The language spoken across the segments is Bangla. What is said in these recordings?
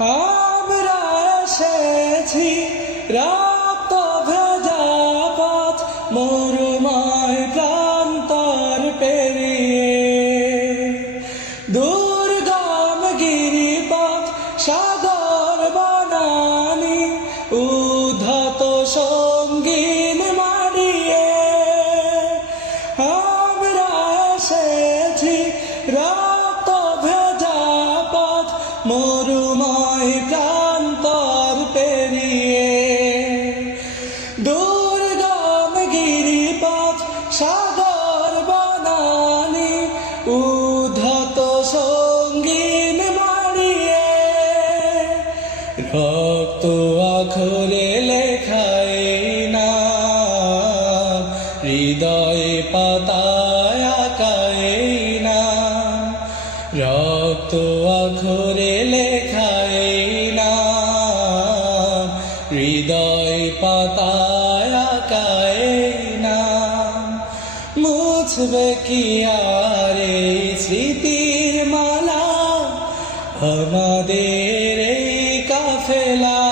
আমরা এসেছি রক্ত ভেজা পথ মরুময় প্রান্তর পেরিয়ে, দুর্গম গিরিপথ সাগর বনানী উদ্ধত সঙ্গীন মারিয়ে। আমরা এসেছি রক্ত ভেজা পথ মরুময় প্রান্তর পেরিয়ে, দুর্গম গিরিপথ সাগর বনানী উদ্ধত সঙ্গীন মারিয়ে। রক্ত আখরে লেখাই নাম, হৃদয়ে পাতায় আঁকাই নাম। রক্ত আখরে লেখাই নাম, হৃদয় পাতায় আঁকাই নাম। মুছবে কি আর এই স্মৃতির মালা আমাদের এই কাফেলা,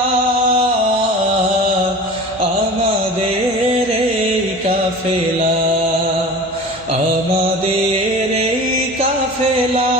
আমাদের এই কাফেলা, আমাদের এই কাফেলা।